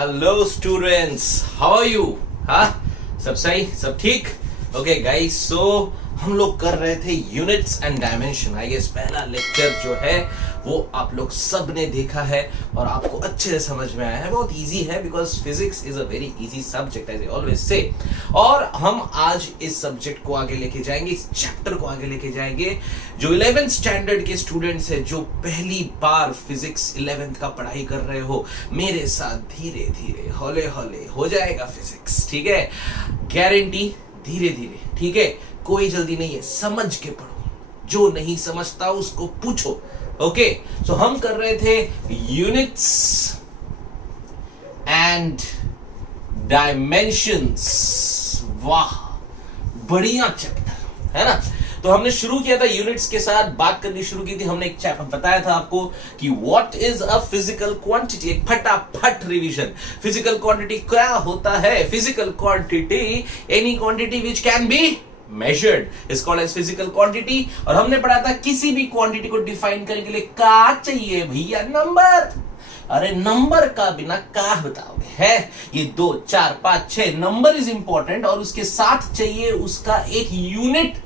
Hello students, how are you? हाँ, सब सही, सब ठीक? ओके गाइस, सो हम लोग कर रहे थे units and dimension. I guess पहला लेक्चर जो है वो आप लोग सब ने देखा है और आपको अच्छे से समझ में आया है। बहुत इजी है because physics is a very easy subject as I always say. और हम आज इस सब्जेक्ट को आगे लेके जाएंगे, इस चैप्टर को आगे लेके जाएंगे। जो 11th स्टैंडर्ड के स्टूडेंट्स है, जो पहली बार फिजिक्स 11th का पढ़ाई कर रहे हो, मेरे साथ धीरे धीरे हौले हौले हो जाएगा फिजिक्स, ठीक है? गारंटी, धीरे धीरे, ठीक है? कोई जल्दी नहीं है, समझ के पढ़ो, जो नहीं समझता उसको पूछो। ओके, सो हम कर रहे थे यूनिट्स एंड डायमेंशंस। वाह, बढ़िया चैप्टर है ना? तो हमने शुरू किया था यूनिट्स के साथ, बात करनी शुरू की थी। हमने एक चैप्टर बताया था आपको कि what is a physical quantity. एक फटाफट रिवीजन। फिजिकल क्वांटिटी क्या होता है? Physical quantity any quantity which can be measured is called as physical quantity। और हमने पढ़ा था किसी भी क्वांटिटी को डिफाइन करने के लिए क्या चाहिए भैया? नंबर। अरे नंबर का बिना क्या बताओगे? है ये 2 4 5 6 नंबर इज इंपॉर्टेंट और उसके साथ चाहिए उसका एक यूनिट।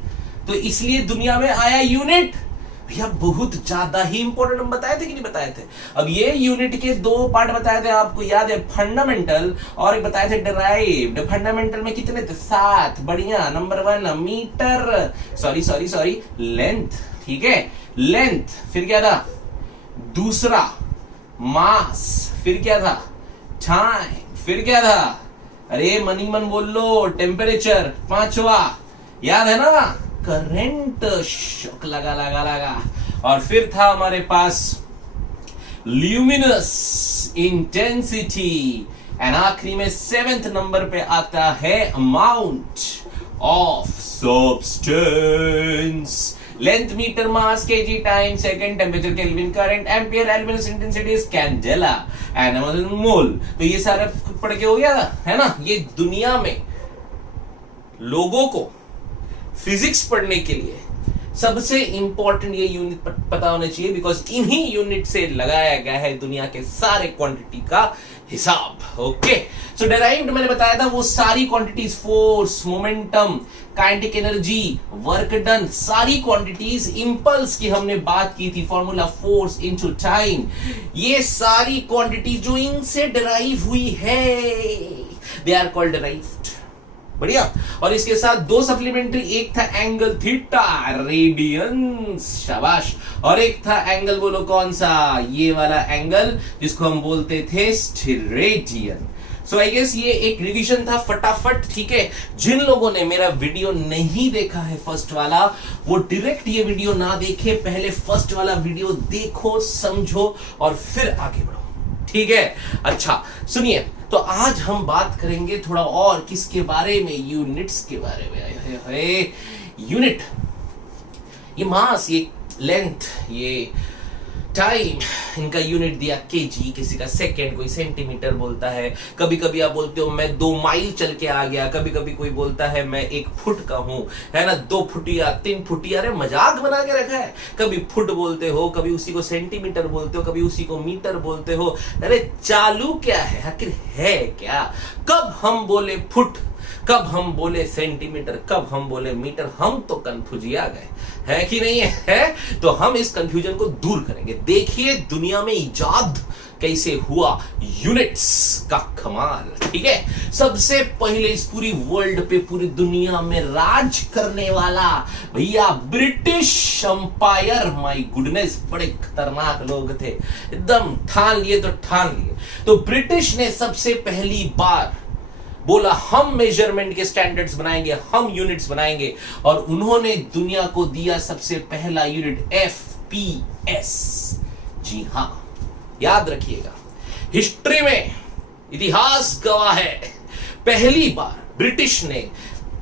तो इसलिए दुनिया में आया यूनिट। भैया बहुत ज्यादा ही इंपॉर्टेंट हम बताए थे कि नहीं बताए थे? अब ये यूनिट के 2 पार्ट बताए थे, आपको याद है? फंडामेंटल और एक बताए थे डिराइव्ड। फंडामेंटल में कितने थे? 7। बढ़िया। नंबर 1 मीटर, सॉरी लेंथ, ठीक है? लेंथ। फिर क्या था? दूसरा मास। फिर क्या था? टाइम। फिर क्या था? अरे मनी मन बोल लो, टेम्परेचर। 5वां याद है ना? करंट। शॉक लगा। और फिर था हमारे पास ल्यूमिनस इंटेंसिटी। एंड आखिरी में 7th नंबर पे आता है amount of substance. Length metre, mass KG, time second, temperature kelvin, current ampere, luminous intensity is candela and mole. तो ये सारा पढ़ के हो गया था, है ना? ये दुनिया में लोगों को फिजिक्स पढ़ने के लिए सबसे इंपॉर्टेंट ये यूनिट पता होना चाहिए, बिकॉज इन्हीं यूनिट से लगाया गया है दुनिया के सारे क्वांटिटी का हिसाब। ओके, सो डेराइव्ड मैंने बताया था वो सारी quantities, force, momentum, kinetic energy, work done, सारी क्वांटिटीज, इंपल्स की हमने बात की थी, फॉर्मूला फोर्स इनटू टाइम। ये सारी क्वांटिटी जो इनसे डेराइव हुई है, दे आर कॉल्ड डेराइव्ड। बढ़िया। और इसके साथ 2 सप्लीमेंट्री, एक था एंगल थीटा, रेडियंस, शाबाश। और एक था एंगल, बोलो कौन सा? ये वाला एंगल जिसको हम बोलते थे स्टेरेडियन। सो आई गेस ये एक रिवीजन था फटाफट, ठीक है? जिन लोगों ने मेरा वीडियो नहीं देखा है फर्स्ट वाला, वो डायरेक्ट ये वीडियो ना देखे, पहले फर्स्ट वाला वीडियो देखो, समझो और फिर आगे बढ़ो, ठीक है? अच्छा सुनिए, तो आज हम बात करेंगे थोड़ा और किसके बारे में? यूनिट्स के बारे में। यूनिट, ये मास, ये लेंथ, ये टाइम, इनका यूनिट दिया केजी, किसी का सेकंड, कोई सेंटीमीटर बोलता है। कभी कभी आप बोलते हो मैं 2 माइल चल के आ गया, कभी कभी कोई बोलता है मैं 1 फुट का हूं, है ना? 2 फुटिया, 3 फुटिया। अरे मजाक बना के रखा है। कभी फुट बोलते हो, कभी उसी को सेंटीमीटर बोलते हो, कभी उसी को मीटर बोलते हो। अरे चालू क्या है आखिर, है क्या? कब हम बोले फुट, कब हम बोले सेंटीमीटर, कब हम बोले मीटर, हम तो कंफ्यूजिया गए, है कि नहीं है? तो हम इस कंफ्यूजन को दूर करेंगे। देखिए दुनिया में इजाद कैसे हुआ यूनिट्स का कमाल, ठीक है? सबसे पहले इस पूरी वर्ल्ड पे, पूरी दुनिया में राज करने वाला भैया ब्रिटिश अंपायर। माय गुडनेस, बड़े खतरनाक लोग थे, एकदम ठान लिए तो ठान लिए। तो ब्रिटिश ने सबसे पहली बार बोला हम मेजरमेंट के स्टैंडर्ड्स बनाएंगे, हम यूनिट्स बनाएंगे। और उन्होंने दुनिया को दिया सबसे पहला यूनिट FPS। जी हां, याद रखिएगा, हिस्ट्री में इतिहास गवाह है, पहली बार ब्रिटिश ने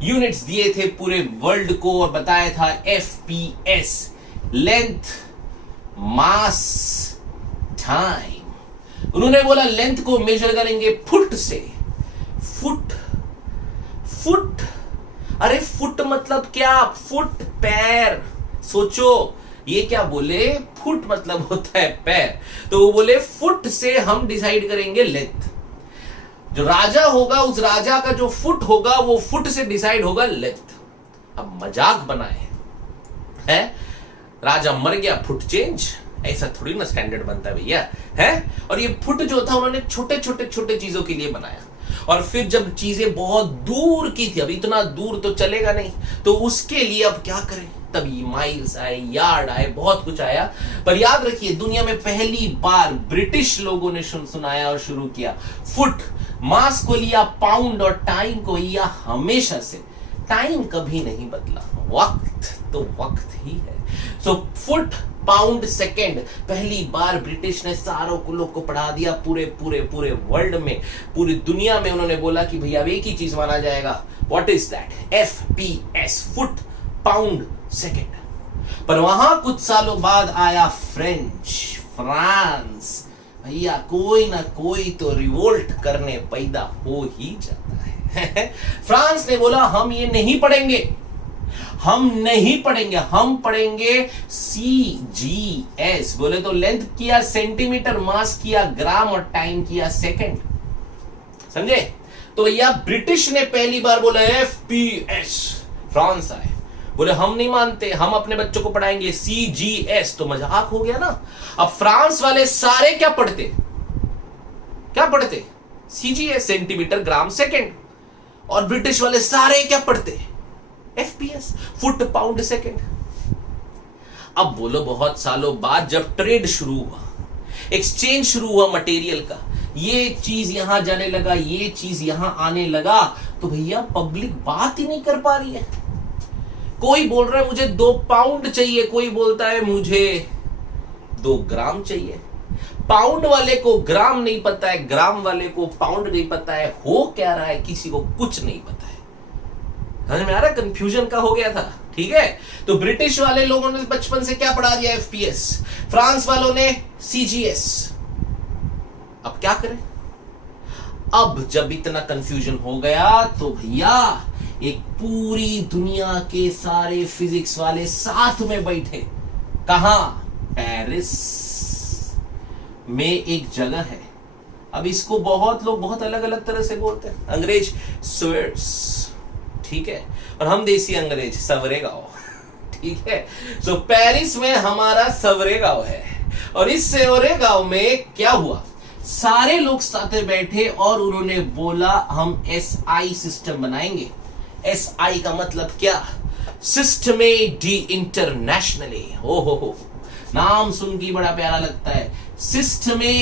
यूनिट्स दिए थे पूरे वर्ल्ड को और बताया था FPS, लेंथ, मास, टाइम। उन्होंने बोला लेंथ को मेजर करेंगे फुट से। फुट, अरे फुट मतलब क्या? फुट, पैर। सोचो, ये क्या बोले? फुट मतलब होता है पैर। तो वो बोले फुट से हम डिसाइड करेंगे लेंथ। जो राजा होगा उस राजा का जो फुट होगा वो फुट से डिसाइड होगा लेंथ। अब मजाक बनाए है, राजा मर गया फुट चेंज, ऐसा थोड़ी ना स्टैंडर्ड बनता है भैया है। और ये फुट जो था उन्होंने छोटे छोटे छोटे चीजों के लिए बनाया, और फिर जब चीजें बहुत दूर की थी, अब इतना दूर तो चलेगा नहीं, तो उसके लिए अब क्या करें, तभी माइल्स आए, यार्ड आए, बहुत कुछ आया। पर याद रखिए दुनिया में पहली बार ब्रिटिश लोगों ने सुनाया और शुरू किया फुट। मास को लिया पाउंड और टाइम को लिया हमेशा से। टाइम कभी नहीं बदला, वक्त तो वक्त ही है। सो फुट पाउंड सेकेंड पहली बार ब्रिटिश ने सारों को लोग को पढ़ा दिया, पूरे पूरे पूरे वर्ल्ड में, पूरी दुनिया में उन्होंने बोला कि भैया अब एक ही चीज माना जाएगा, what is that, FPS, foot pound second. पर वहां कुछ सालों बाद आया फ्रांस, भैया कोई ना कोई तो रिवोल्ट करने पैदा हो ही जाता है। फ्रांस ने बोला हम ये नहीं पढ़ेंगे, हम नहीं पढ़ेंगे, हम पढ़ेंगे CGS। बोले तो लेंथ किया सेंटीमीटर, मास किया ग्राम और टाइम किया सेकंड, समझे। तो भैया ब्रिटिश ने पहली बार बोला FPS, फ्रांस आए बोले हम नहीं मानते, हम अपने बच्चों को पढ़ाएंगे CGS। तो मजाक हो गया ना। अब फ्रांस वाले सारे क्या पढ़ते, क्या पढ़ते, CGS, सेंटीमीटर ग्राम सेकंड, और ब्रिटिश वाले सारे क्या पढ़ते, FPS, फुट पाउंड सेकंड। अब बोलो बहुत सालों बाद जब ट्रेड शुरू हुआ, एक्सचेंज शुरू हुआ मटेरियल का, ये चीज यहां जाने लगा, ये चीज यहां आने लगा, तो भैया पब्लिक बात ही नहीं कर पा रही है। कोई बोल रहा है मुझे 2 पाउंड चाहिए, कोई बोलता है मुझे 2 ग्राम चाहिए। पाउंड वाले को ग्राम नहीं पता है, ग्राम वाले को पाउंड नहीं पता है, हो क्या रहा है किसी को कुछ नहीं पता है। समझ में आ रहा, कंफ्यूजन का हो गया था, ठीक है। तो ब्रिटिश वाले लोगों ने बचपन से क्या पढ़ा दिया, FPS, फ्रांस वालों ने CGS। अब क्या करें, अब जब इतना कंफ्यूजन हो गया तो भैया एक पूरी दुनिया के सारे फिजिक्स वाले साथ में बैठे। कहां, पेरिस में एक जगह है, अब इसको बहुत लोग बहुत अलग अलग तरह से बोलते हैं, अंग्रेज स्वेट्स, ठीक है, और हम देसी अंग्रेज सवरेगांव, ठीक है। सो पेरिस में हमारा सवरेगांव है, और इस सवरेगांव में क्या हुआ, सारे लोग साथ में बैठे और उन्होंने बोला हम SI सिस्टम बनाएंगे। SI का मतलब क्या, सिस्टमे इंटरनेशनली। ओ हो, नाम सुन के बड़ा प्यारा लगता है, सिस्टमे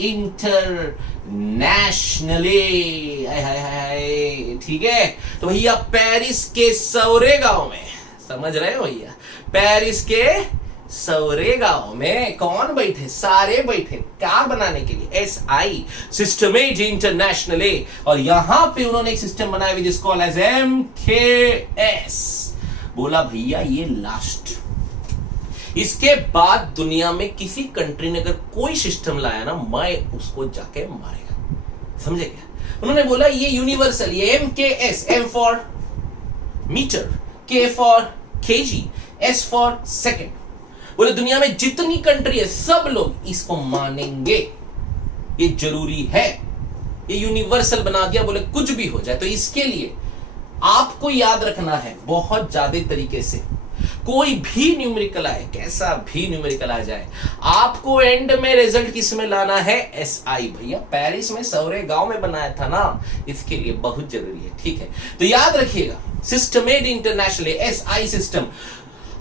इंटरनेशनली, ठीक है। तो भैया पेरिस के सवरेगांव में, समझ रहे हो भैया, पेरिस के सवरेगांव में कौन बैठे, सारे बैठे, क्या बनाने के लिए, SI, सिस्टमेज इंटरनेशनली। और यहां पे उन्होंने एक सिस्टम बनाया जिसको एज MKS। बोला भैया ये लास्ट, इसके बाद दुनिया में किसी कंट्री ने अगर कोई सिस्टम लाया ना, मैं उसको जाके मारेगा, समझे क्या। उन्होंने बोला ये यूनिवर्सल, ये MKS, M for metre, K for kg, S for second. बोले दुनिया में जितनी कंट्री है सब लोग इसको मानेंगे, ये जरूरी है, ये यूनिवर्सल बना दिया। बोले कुछ भी हो जाए, तो इसके लिए आपको याद रखना है बहुत ज्यादा तरीके से, कोई भी न्यूमेरिकल आए, कैसा भी न्यूमेरिकल आ जाए, आपको एंड में रिजल्ट किस में लाना है, SI। भैया पेरिस में सवरेगांव में बनाया था ना, इसके लिए बहुत जरूरी है, ठीक है। तो याद रखिएगा, सिस्टमेड इंटरनेशनल SI सिस्टम।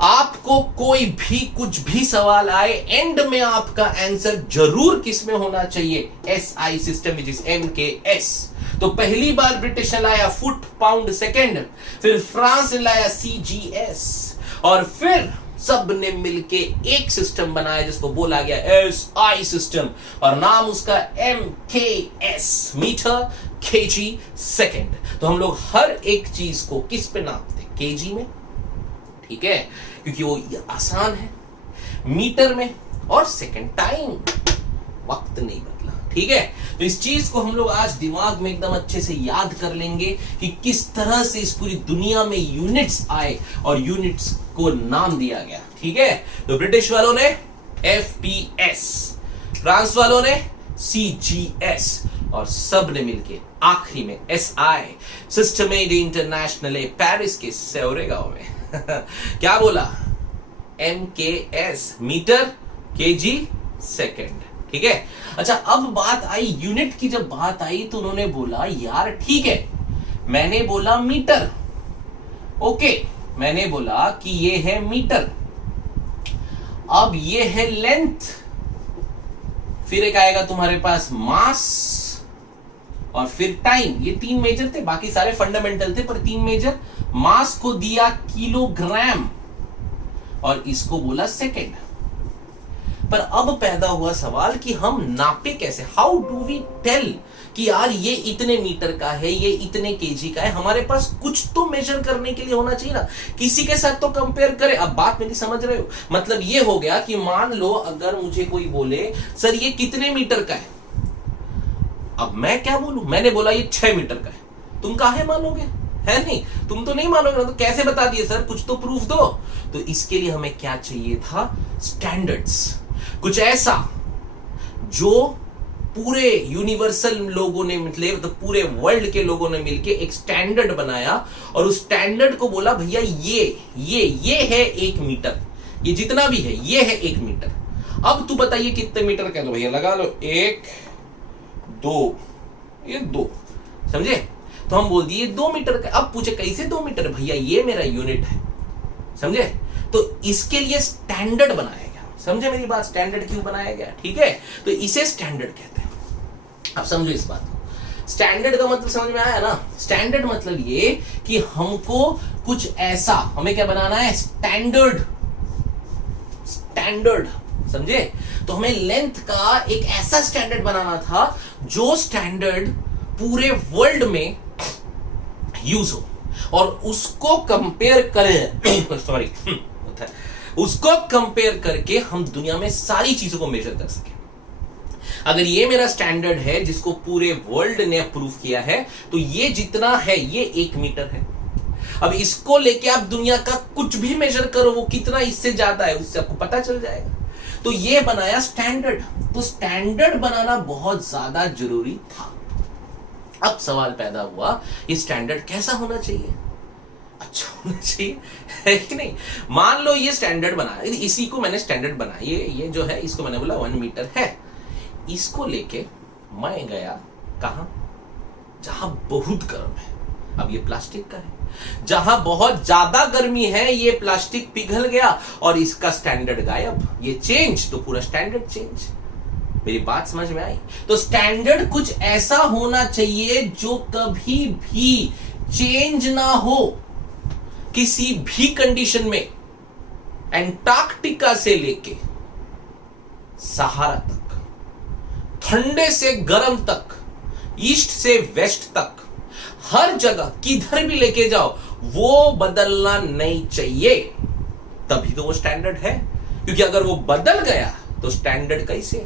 आपको कोई भी कुछ भी सवाल आए, एंड में आपका आंसर जरूर किस में होना चाहिए, SI system which is MKS। तो पहली बार ब्रिटिश ने लाया फुट पाउंड सेकेंड, फिर फ्रांस ने लाया CGS, और फिर सब ने मिलके एक सिस्टम बनाया जिसको बोला गया SI सिस्टम, और नाम उसका MKS, मीटर kg सेकेंड। तो हम लोग हर एक चीज को किस पे नापते, kg में, ठीक है, क्योंकि वो आसान है, मीटर में, और सेकेंड टाइम, वक्त नहीं बदला, ठीक है। तो इस चीज को हम लोग आज दिमाग में एकदम अच्छे से याद कर लेंगे कि किस तरह से इस पूरी दुनिया में यूनिट्स आए और यूनिट्स को नाम दिया गया, ठीक है। तो ब्रिटिश वालों ने FPS, फ्रांस वालों ने CGS, और सब ने मिलके आखिरी में SI सिस्टमेड इंटरनेशनल पेरिस के सेवरे गांव में क्या बोला? MKS metre kg second. ठीक है। अच्छा, अब बात आई यूनिट की। जब बात आई तो उन्होंने बोला यार ठीक है, मैंने बोला मीटर, ओके, मैंने बोला कि ये है मीटर, अब ये है लेंथ, फिर एक आएगा तुम्हारे पास मास और फिर टाइम। ये 3 मेजर थे, बाकी सारे फंडामेंटल थे, पर 3 मेजर। मास को दिया किलोग्राम और इसको बोला सेकंड। पर अब पैदा हुआ सवाल कि हम नापे कैसे? हाउ डू वी टेल कि यार ये इतने मीटर का है, ये इतने केजी का है? हमारे पास कुछ तो मेजर करने के लिए होना चाहिए ना, किसी के साथ तो कंपेयर करें। अब बात मेरी समझ रहे हो? मतलब ये हो गया कि मान लो अगर मुझे कोई बोले सर ये कितने मीटर का है, अब मैं क्या बोलूं? मैंने बोला ये 6 मीटर का है, तुम काहे मानोगे? है नहीं, तुम तो नहीं मानोगे। तो कैसे बता दिए सर, कुछ तो प्रूफ दो। तो इसके लिए हमें क्या चाहिए था? स्टैंडर्ड्स, कुछ ऐसा जो पूरे यूनिवर्सल लोगों ने मतलब तो पूरे वर्ल्ड के लोगों ने मिलके एक स्टैंडर्ड बनाया और उस स्टैंडर्ड को बोला भैया ये है 1 मीटर, ये जितना भी है ये है 1 मीटर। अब तू बताइए कितने मीटर कह दो भैया, लगा लो 1 2, ये 2, समझे? तो हम बोल दिए 2 मीटर का। अब पूछे कैसे 2 मीटर? भैया ये मेरा यूनिट है, समझे? तो इसके लिए स्टैंडर्ड बनाया गया। समझे मेरी बात? स्टैंडर्ड क्यों बनाया गया? ठीक है, तो इसे स्टैंडर्ड कहते हैं। अब समझो इस बात को। स्टैंडर्ड का मतलब समझ में आया ना? स्टैंडर्ड मतलब ये कि हमको कुछ ऐसा, हमें क्या बनाना है? स्टैंडर्ड, स्टैंडर्ड, समझे? तो हमें लेंथ का एक ऐसा स्टैंडर्ड बनाना था जो स्टैंडर्ड पूरे वर्ल्ड में यूज हो और उसको कंपेयर करें सॉरी उसको कंपेयर करके हम दुनिया में सारी चीजों को मेजर कर सके। अगर ये मेरा स्टैंडर्ड है जिसको पूरे वर्ल्ड ने अप्रूव किया है, तो ये जितना है ये 1 मीटर है। अब इसको लेके आप दुनिया का कुछ भी मेजर करो, वो कितना इससे ज्यादा है उससे आपको पता चल जाएगा। तो ये बनाया स्टैंडर्ड। तो स्टैंडर्ड बनाना बहुत ज्यादा जरूरी था। अब सवाल पैदा हुआ, ये स्टैंडर्ड कैसा होना चाहिए? अच्छा होना चाहिए, है कि नहीं? मान लो ये स्टैंडर्ड बना, इसी को मैंने स्टैंडर्ड बना, ये जो है इसको मैंने बोला 1 मीटर है। इसको लेके मैं गया कहां? जहां बहुत गर्म है, अब ये प्लास्टिक का है। जहां बहुत ज्यादा गर्मी है, ये प्लास्टिक पिघल गया और इसका स्टैंडर्ड गायब। ये चेंज, तो पूरा स्टैंडर्ड चेंज। मेरी बात समझ में आई? तो स्टैंडर्ड कुछ ऐसा होना चाहिए जो कभी भी चेंज ना हो किसी भी कंडीशन में। एंटार्क्टिका से लेके सहारा तक, ठंडे से गर्म तक, ईस्ट से वेस्ट तक, हर जगह किधर भी लेके जाओ, वो बदलना नहीं चाहिए। तभी तो वो स्टैंडर्ड है। क्योंकि अगर वो बदल गया तो स्टैंडर्ड कैसे?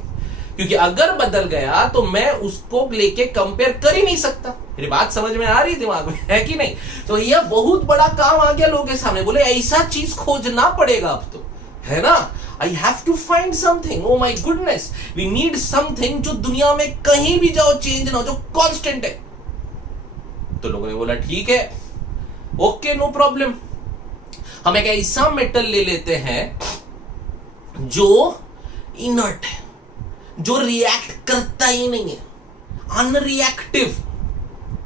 क्योंकि अगर बदल गया तो मैं उसको लेके कंपेयर कर ही नहीं सकता। मेरी बात समझ में आ रही है दिमाग में, है कि नहीं? तो यह बहुत बड़ा काम आ गया लोगों के सामने। बोले ऐसा चीज खोजना पड़ेगा अब तो, है ना? I have to find something, oh my goodness, we need something जो दुनिया में कहीं भी जाओ चेंज ना हो, जो कांस्टेंट है। तो लोगों ने बोला ठीक है, ओके, नो प्रॉब्लम, हम एक ऐसा मेटल ले लेते हैं जो इनर्ट है, जो रिएक्ट करता ही नहीं है, अनरिएक्टिव।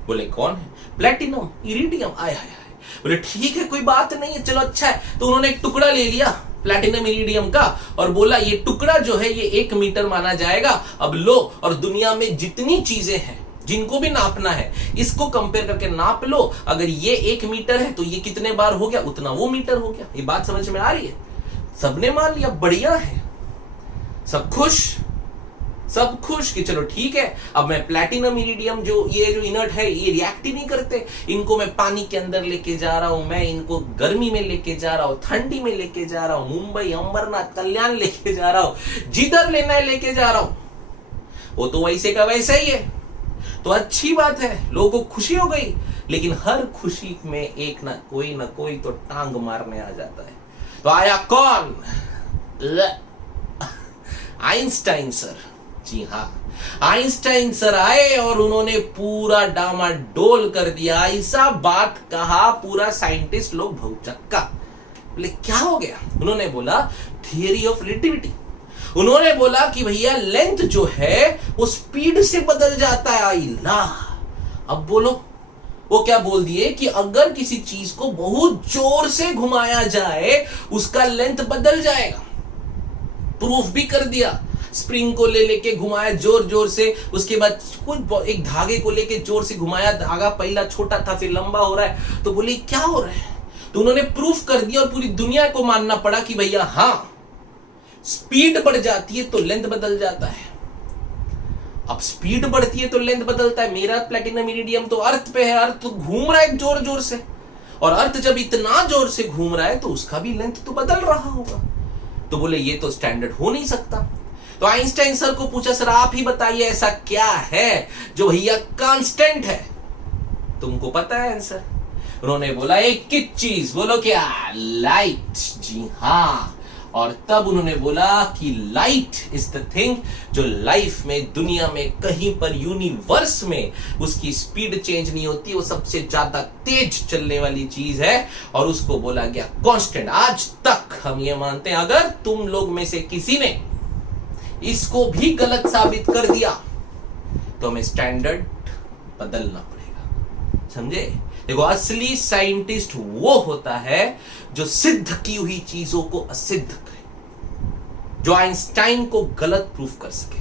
बोले कौन है? Platinum, iridium. आय हाय हाय। बोले ठीक है, कोई बात नहीं है, चलो अच्छा है। तो उन्होंने एक टुकड़ा ले लिया प्लेटिनम इरिडियम का और बोला ये टुकड़ा जो है ये 1 मीटर माना जाएगा। अब लो, और दुनिया में जितनी चीजें हैं जिनको भी नापना है, इसको कंपेयर करके नाप लो। अगर ये 1 मीटर है तो ये कितने बार हो गया, उतना वो मीटर हो गया। ये बात समझ में आ रही है? सबने मान लिया, बढ़िया है, सब खुश, सब खुश कि चलो ठीक है। अब मैं प्लैटिनम इरिडियम जो इनर्ट है, ये रिएक्ट ही नहीं करते, इनको मैं पानी के अंदर लेके जा रहा हूं, मैं इनको गर्मी में लेके जा रहा हूं, ठंडी में लेके जा रहा हूं, मुंबई, अंबरनाथ, कल्याण लेके जा रहा हूं, जिधर लेना है लेके जा रहा हूं। वो तो वैसे का वैसा ही है। तो अच्छी बात है, लोगों को खुशी हो गई। लेकिन हर खुशी में एक ना कोई तो टांग मारने आ जाता है। तो आया कौन? Einstein sir. जी हाँ, आइंस्टाइन सर आए और उन्होंने पूरा डामाडोल कर दिया, ऐसा बात कहा पूरा साइंटिस्ट लोग भौचक्का। बोले क्या हो गया? उन्होंने बोला थियरी ऑफ रिलेटिविटी। उन्होंने बोला कि भैया लेंथ जो है वो स्पीड से बदल जाता है। आइला, अब बोलो, वो क्या बोल दिए कि अगर किसी चीज को बहुत जोर से घुमाया जाए उसका लेंथ बदल जाएगा। प्रूफ भी कर दिया। स्प्रिंग को ले लेके घुमाया जोर जोर से, उसके बाद कुछ एक धागे को लेके जोर से घुमाया, धागा पहला छोटा था फिर लंबा हो रहा है, तो बोले क्या हो रहा है? तो उन्होंने प्रूफ कर दिया और पूरी दुनिया को मानना पड़ा कि भैया हाँ, स्पीड बढ़ जाती है तो लेंथ बदल जाता है। अब स्पीड बढ़ती है तो लेंथ बदलता है। मेरा प्लैटिनम इरिडियम तो अर्थ पे है, अर्थ तो घूम रहा है जोर जोर से, और अर्थ जब इतना जोर से घूम रहा है तो उसका भी लेंथ तो बदल रहा होगा। तो बोले ये तो स्टैंडर्ड हो नहीं सकता। तो आइंस्टाइन सर को पूछा, सर आप ही बताइए ऐसा क्या है जो भैया कांस्टेंट है? तुमको पता है आंसर? उन्होंने बोला एक ही चीज, बोलो क्या? लाइट। जी हाँ। और तब उन्होंने बोला कि लाइट इज द थिंग जो लाइफ में, दुनिया में, कहीं पर, यूनिवर्स में उसकी स्पीड चेंज नहीं होती, वो सबसे ज्यादा तेज चलने वाली चीज है, और उसको बोला गया कांस्टेंट। आज तक हम ये मानते हैं, अगर तुम लोग में से किसी ने इसको भी गलत साबित कर दिया तो हमें स्टैंडर्ड बदलना पड़ेगा। समझे? देखो, असली साइंटिस्ट वो होता है जो सिद्ध की हुई चीजों को असिद्ध करे, जो आइंस्टाइन को गलत प्रूफ कर सके,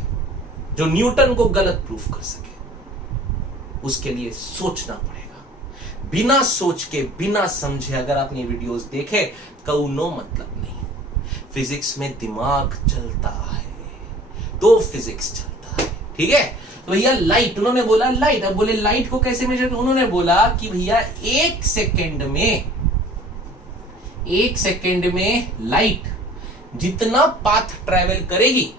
जो न्यूटन को गलत प्रूफ कर सके। उसके लिए सोचना पड़ेगा। बिना सोच के, बिना समझे अगर आपने वीडियोस देखे, कौनो मतलब नहीं। फिजिक्स में दिमाग चलता है तो फिजिक्स चलता है। ठीक है? तो भैया लाइट, उन्होंने बोला लाइट। अब बोले लाइट को कैसे मेजर? उन्होंने बोला कि भैया एक सेकंड में लाइट जितना पाथ ट्रैवल करेगी,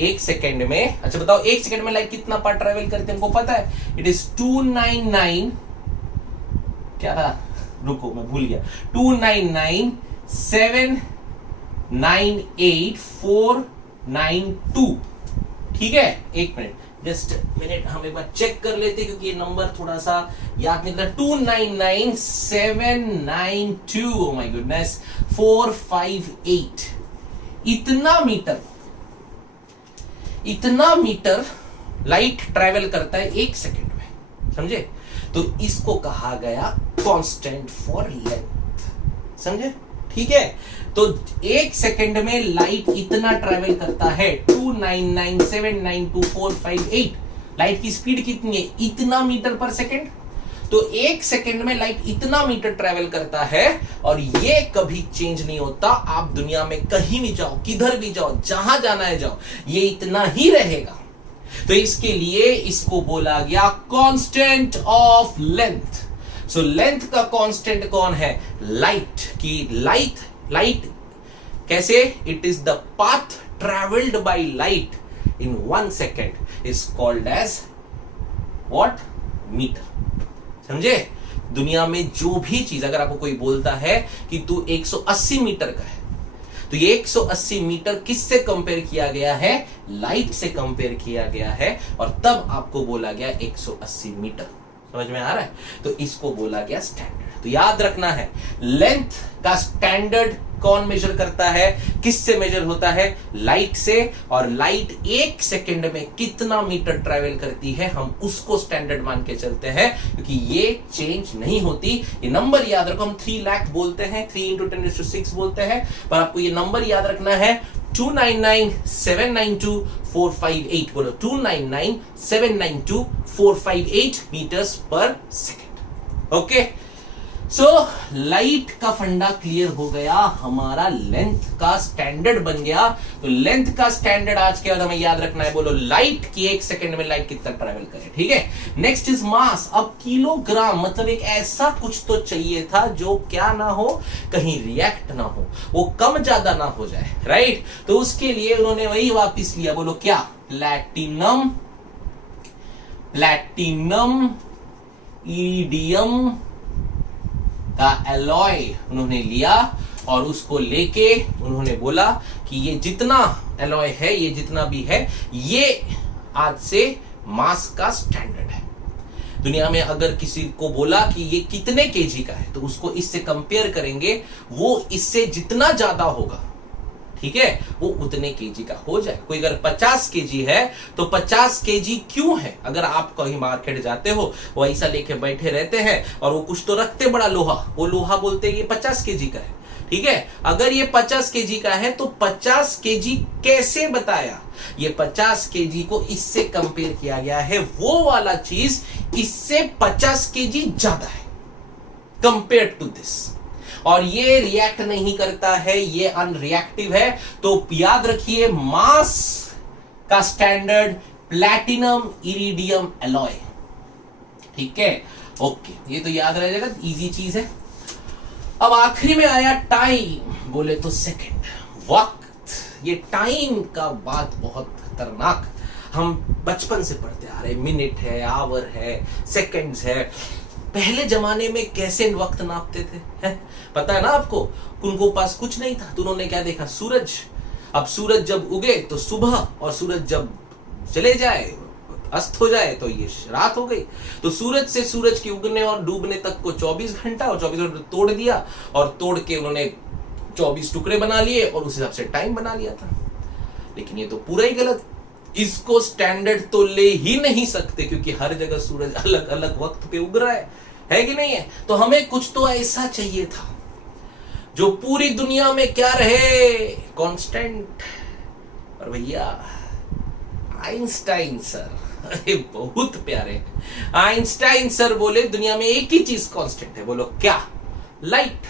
एक सेकंड में, अच्छा बताओ, एक सेकंड में लाइट कितना पाथ ट्रैवल करते हैं? हमको पता है, इट इज 299, क्या था, रुको मैं भूल गया, 299,798,492। ठीक है, एक मिनट, जस्ट मिनट, हम एक बार चेक कर लेते क्योंकि ये नंबर थोड़ा सा याद नहीं था। 299,792, ओ माय गुडनेस, 458। इतना मीटर लाइट ट्रैवल करता है एक सेकंड में। समझे? तो इसको कहा गया कांस्टेंट फॉर लेंथ। समझे? ठीक है? तो एक सेकंड में लाइट इतना ट्रैवल करता है, 299,792,458। लाइट की स्पीड कितनी है? इतना मीटर पर सेकंड। तो एक सेकंड में लाइट इतना मीटर ट्रैवल करता है, और ये कभी चेंज नहीं होता। आप दुनिया में कहीं भी जाओ, किधर भी जाओ, जहां जाना है जाओ, ये इतना ही रहेगा। तो इसके लिए इसको बोला गया constant of length. So length का कांस्टेंट कौन है? लाइट की। लाइट कैसे? It is the path travelled by light in 1 second is called as what? Metre. समझे? दुनिया में जो भी चीज, अगर आपको कोई बोलता है कि तू 180 मीटर का है, तो ये 180 मीटर किससे कंपेयर किया गया है? लाइट से कंपेयर किया गया है, और तब आपको बोला गया 180 मीटर। समझ में आ रहा है? तो इसको बोला गया स्टैंडर्ड। तो याद रखना है, लेंथ का स्टैंडर्ड कौन मेजर करता है? किससे मेजर होता है? लाइट से। और लाइट एक सेकंड में कितना मीटर ट्रैवल करती है, हम उसको स्टैंडर्ड मान के चलते हैं, क्योंकि ये चेंज नहीं होती। ये नंबर याद रखो, हम 3 लाख बोलते हैं, 3 × 10⁶ बोलते हैं, पर आपको ये नंबर याद रखना है, 299,792,458। बोलो, 299,792,458 मीटर्स पर सेकेंड। ओके, सो लाइट का फंडा क्लियर हो गया, हमारा लेंथ का स्टैंडर्ड बन गया। तो लेंथ का स्टैंडर्ड आज के बाद हमें याद रखना है। बोलो, लाइट की एक सेकंड में लाइट कितना ट्रैवल करे। ठीक है? Next is mass. अब किलोग्राम, मतलब एक ऐसा कुछ तो चाहिए था जो क्या ना हो, कहीं रिएक्ट ना हो, वो कम ज्यादा ना हो जाए। राइट? तो उसके लिए उन्होंने वही वापिस लिया। बोलो क्या? प्लैटिनम इरिडियम का एलॉय उन्होंने लिया, और उसको लेके उन्होंने बोला कि ये जितना एलॉय है, ये जितना भी है, ये आज से मास का स्टैंडर्ड है दुनिया में। अगर किसी को बोला कि ये कितने केजी का है, तो उसको इससे कंपेयर करेंगे, वो इससे जितना ज्यादा होगा, ठीक है, वो उतने केजी का हो जाए। कोई अगर 50 केजी है तो 50 केजी क्यों है? अगर आप कहीं मार्केट जाते हो, वो ऐसा लेके बैठे रहते हैं और वो कुछ तो रखते बड़ा लोहा, वो लोहा बोलते हैं ये 50 केजी का है, ठीक है। अगर ये 50 केजी का है तो 50 केजी कैसे बताया? ये 50 केजी को इससे कंपेयर किया गया है, वो वाला चीज इससे 50 केजी ज्यादा है कंपेयर टू दिस, और ये रिएक्ट नहीं करता है, ये अनरिएक्टिव है। तो याद रखिए, मास का स्टैंडर्ड प्लैटिनम इरिडियम एलॉय, ठीक है, ओके, ये तो याद रह जाएगा, इजी चीज है। अब आखिरी में आया टाइम, बोले तो सेकंड, वक्त। ये टाइम का बात बहुत खतरनाक, हम बचपन से पढ़ते आ रहे, मिनट है, आवर है, सेकंड्स है। पहले जमाने में कैसे वक्त नापते थे, है? पता है ना आपको? उनको पास कुछ नहीं था, तो उन्होंने क्या देखा? सूरज। अब सूरज जब उगे तो सुबह, और सूरज जब चले जाए, अस्त हो जाए, तो ये रात हो गई। तो सूरज से सूरज के उगने और डूबने तक को 24 घंटा, और 24 घंटा तोड़ दिया, और तोड़ के उन्होंने 24 टुकड़े बना लिए और उस हिसाब से टाइम बना लिया था। लेकिन ये तो पूरा ही गलत, इसको स्टैंडर्ड तो ले ही नहीं सकते, क्योंकि हर जगह सूरज अलग अलग वक्त पे उग रहा है कि नहीं है? तो हमें कुछ तो ऐसा चाहिए था जो पूरी दुनिया में क्या रहे, कांस्टेंट। और भैया आइंस्टाइन सर, अरे बहुत प्यारे, आइंस्टाइन सर बोले दुनिया में एक ही चीज कांस्टेंट है, बोलो क्या? लाइट।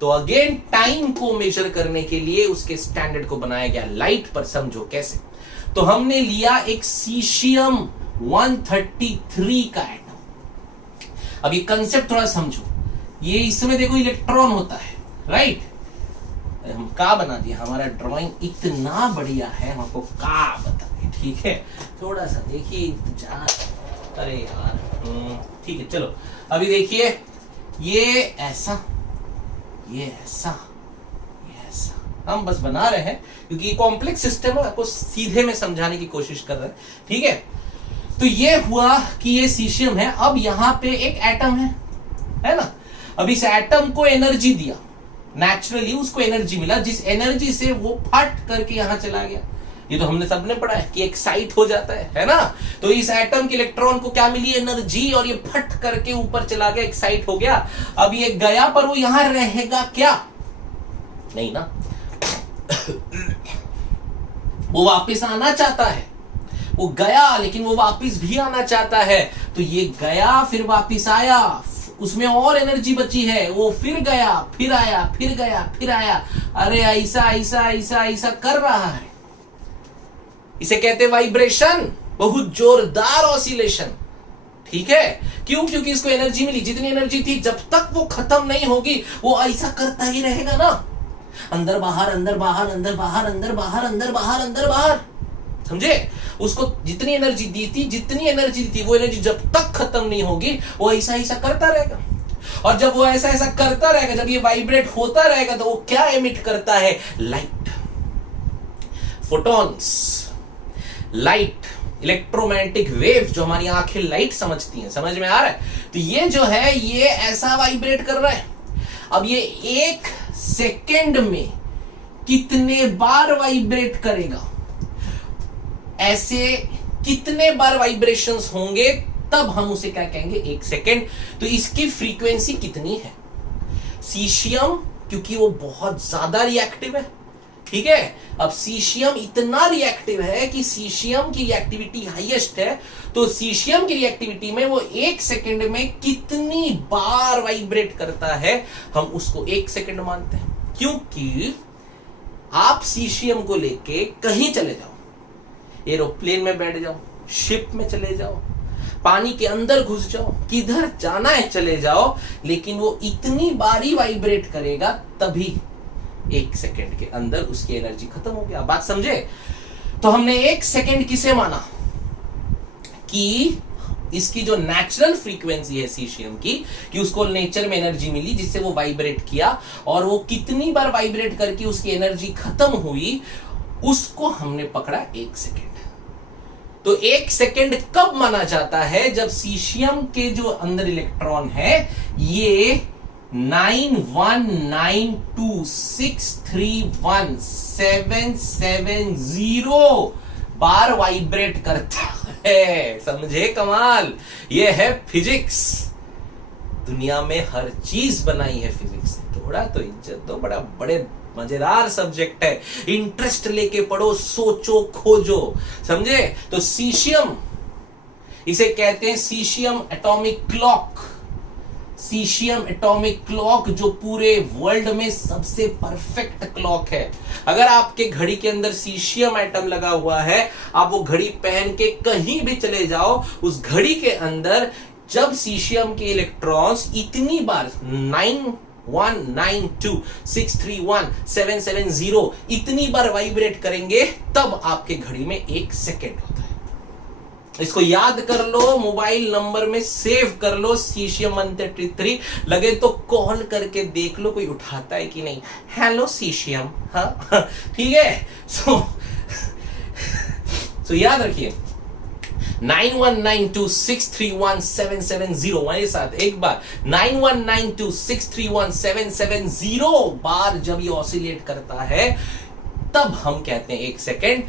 तो अगेन टाइम को मेजर करने के लिए उसके स्टैंडर्ड को बनाया गया लाइट पर। समझो कैसे? तो हमने लिया एक सीशियम 133 का एटम। अब ये कंसेप्ट थोड़ा समझो, ये इसमें देखो इलेक्ट्रॉन होता है, राइट? हम का बना दिया, हमारा ड्राइंग इतना बढ़िया है, हम आपको का बताए, ठीक है? थोड़ा सा देखिए इंतजार, अरे यार, ठीक है, चलो अभी देखिए, ये ऐसा, ये ऐसा, ये ऐसा, हम बस बना रहे हैं क्योंकि ये कॉम्प्लेक्स सिस्टम है, आपको सीधे में समझाने की कोशिश कर रहे हैं, ठीक है? तो ये हुआ कि ये सीशियम है। अब यहां पे एक एटम है ना? अब इस एटम को एनर्जी दिया, नेचुरली उसको एनर्जी मिला, जिस एनर्जी से वो फट करके यहां चला गया। ये तो हमने सबने पढ़ा है कि एक्साइट हो जाता है ना? तो इस एटम के इलेक्ट्रॉन को क्या मिली? एनर्जी, और ये फट करके ऊपर चला गया, एक्साइट हो गया। अब ये गया, पर वो यहां रहेगा क्या? नहीं ना, वो वापस आना चाहता है। वो गया लेकिन वो वापस भी आना चाहता है। तो ये गया फिर वापस आया, उसमें और एनर्जी बची है, वो फिर गया, फिर आया, फिर गया, फिर आया। अरे ऐसा ऐसा ऐसा ऐसा कर रहा है। इसे कहते वाइब्रेशन, बहुत जोरदार ऑसिलेशन, ठीक है? क्यों? क्योंकि इसको एनर्जी मिली, जितनी एनर्जी थी, जब तक वो खत्म नहीं होगी वो ऐसा करता ही रहेगा ना, अंदर बाहर, अंदर बाहर, अंदर बाहर, अंदर बाहर, अंदर बाहर, अंदर बाहर। समझे? उसको जितनी एनर्जी दी थी, जितनी एनर्जी दी थी, वो एनर्जी जब तक खत्म नहीं होगी वो ऐसा ऐसा करता रहेगा। और जब वो ऐसा ऐसा करता रहेगा, जब ये वाइब्रेट होता रहेगा, तो वो क्या एमिट करता है? Light, photons, light, electromagnetic wave, जो हमारी आंखें लाइट समझती हैं। समझ में आ रहा है? तो ये जो है, ये ऐसा वाइब्रेट कर रहा है। अब ये 1 सेकेंड में कितने बार वाइब्रेट करेगा, ऐसे कितने बार वाइब्रेशंस होंगे, तब हम उसे क्या कहेंगे? 1 सेकेंड। तो इसकी फ्रीक्वेंसी कितनी है? सीशियम, क्योंकि वो बहुत ज्यादा रिएक्टिव है, ठीक है? अब सीशियम इतना रिएक्टिव है कि सीशियम की रिएक्टिविटी हाईएस्ट है। तो सीशियम की रिएक्टिविटी में वो 1 सेकेंड में कितनी बार वाइब्रेट करता है, हम उसको 1 सेकेंड मानते हैं। क्योंकि आप सीशियम को लेके कहीं चले जाओ, एरोप्लेन में बैठ जाओ, शिप में चले जाओ, पानी के अंदर घुस जाओ, किधर जाना है चले जाओ, लेकिन वो इतनी बारी वाइब्रेट करेगा, तभी 1 सेकेंड के अंदर उसकी एनर्जी खत्म हो गया। बात समझे? तो हमने 1 सेकेंड किसे माना? कि इसकी जो नेचुरल फ्रीक्वेंसी है सीशियम की, कि उसको नेचर में एनर्जी मिली जिससे वो वाइब्रेट किया, और वो कितनी बार वाइब्रेट करके उसकी एनर्जी खत्म हुई, उसको हमने पकड़ा 1 सेकेंड। तो 1 सेकेंड कब माना जाता है? जब सीशियम के जो अंदर इलेक्ट्रॉन है ये 9192631770 बार वाइब्रेट करता है। समझे कमाल? ये है फिजिक्स। दुनिया में हर चीज बनाई है फिजिक्स ने। थोड़ा तो इज्जत दो, बड़ा बड़े मजेदार सब्जेक्ट है, इंटरेस्ट लेके पढ़ो, सोचो, खोजो, समझे? तो सीशियम, इसे कहते हैं caesium atomic clock. Caesium atomic clock जो पूरे वर्ल्ड में सबसे परफेक्ट क्लॉक है। अगर आपके घड़ी के अंदर सीशियम एटम लगा हुआ है, आप वो घड़ी पहन के कहीं भी चले जाओ, उस घड़ी के अंदर जब सीशियम के इलेक्ट्रॉन्स इतनी बार 9192631770 इतनी बार वाइब्रेट करेंगे, तब आपके घड़ी में 1 सेकेंड होता है। इसको याद कर लो, मोबाइल नंबर में सेव कर लो, सीशियम 133। लगे तो कॉल करके देख लो कोई उठाता है कि नहीं। हेलो सीशियम, हाँ ठीक है। सो याद रखिए 9192631770 मेरे साथ एक बार, 9192631770 बार जब ये ऑसिलेट करता है तब हम कहते हैं 1 सेकेंड।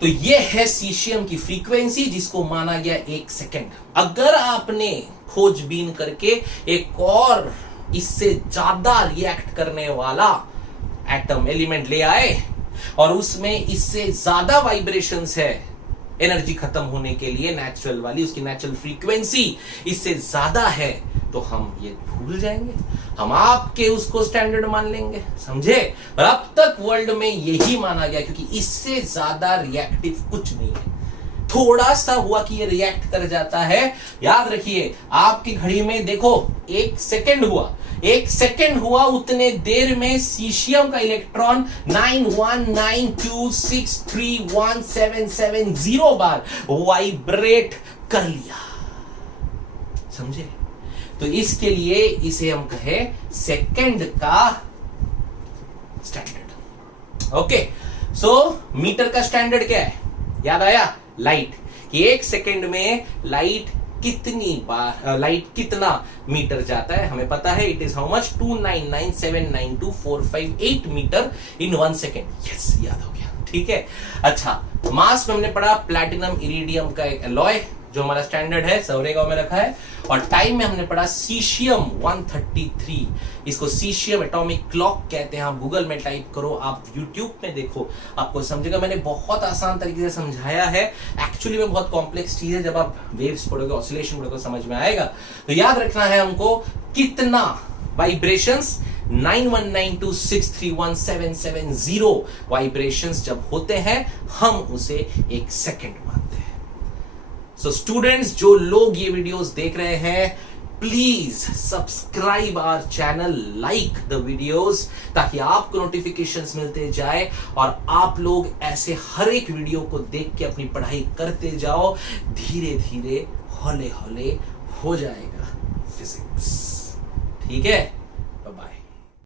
तो ये है सीशियम की फ्रीक्वेंसी जिसको माना गया 1 सेकेंड। अगर आपने खोजबीन करके एक और इससे ज्यादा रिएक्ट करने वाला एटम एलिमेंट ले आए और उसमें इससे ज्यादा वाइब्रेशंस है एनर्जी खत्म होने के लिए, नेचुरल वाली, उसकी नेचुरल फ्रीक्वेंसी इससे ज्यादा है, तो हम ये भूल जाएंगे, हम आपके उसको स्टैंडर्ड मान लेंगे, समझे? और अब तक वर्ल्ड में यही माना गया, क्योंकि इससे ज्यादा रिएक्टिव कुछ नहीं है। थोड़ा सा हुआ कि ये रिएक्ट कर जाता है। याद रखिए आपकी घड़ी में देखो 1 सेकेंड हुआ, 1 सेकेंड हुआ, उतने देर में सीशियम का इलेक्ट्रॉन 9192631770 बार वाइब्रेट कर लिया, समझे? तो इसके लिए इसे हम कहे सेकेंड का स्टैंडर्ड। ओके, सो मीटर का स्टैंडर्ड क्या है? याद आया? लाइट, कि 1 सेकेंड में लाइट कितनी बार, लाइट कितना मीटर जाता है हमें पता है। It is how much? 299792458 metre in 1 second. Yes, याद हो गया, ठीक है। अच्छा, मास में हमने पढ़ा प्लैटिनम इरिडियम का एक अलॉय जो हमारा स्टैंडर्ड है, सौरेगांव में रखा है। और टाइम में हमने पढ़ा सीशियम 133, इसको सीशियम एटॉमिक क्लॉक कहते हैं। आप गूगल में टाइप करो, आप यूट्यूब में देखो, आपको समझेगा। मैंने बहुत आसान तरीके से समझाया है, एक्चुअली में बहुत कॉम्प्लेक्स चीज है। जब आप वेव्स पढ़ोगे, ऑसिलेशन पढ़ोगे, समझ में आएगा। तो याद रखना है हमको कितना वाइब्रेशंस, 9192631770 वाइब्रेशंस जब होते हैं हम उसे 1 सेकेंड मानते हैं। सो स्टूडेंट्स, जो लोग ये वीडियोस देख रहे हैं, please subscribe our channel, like the videos, ताकि आपको नोटिफिकेशंस मिलते जाए और आप लोग ऐसे हर एक वीडियो को देख के अपनी पढ़ाई करते जाओ। धीरे धीरे, हौले हौले हो जाएगा फिजिक्स, ठीक है?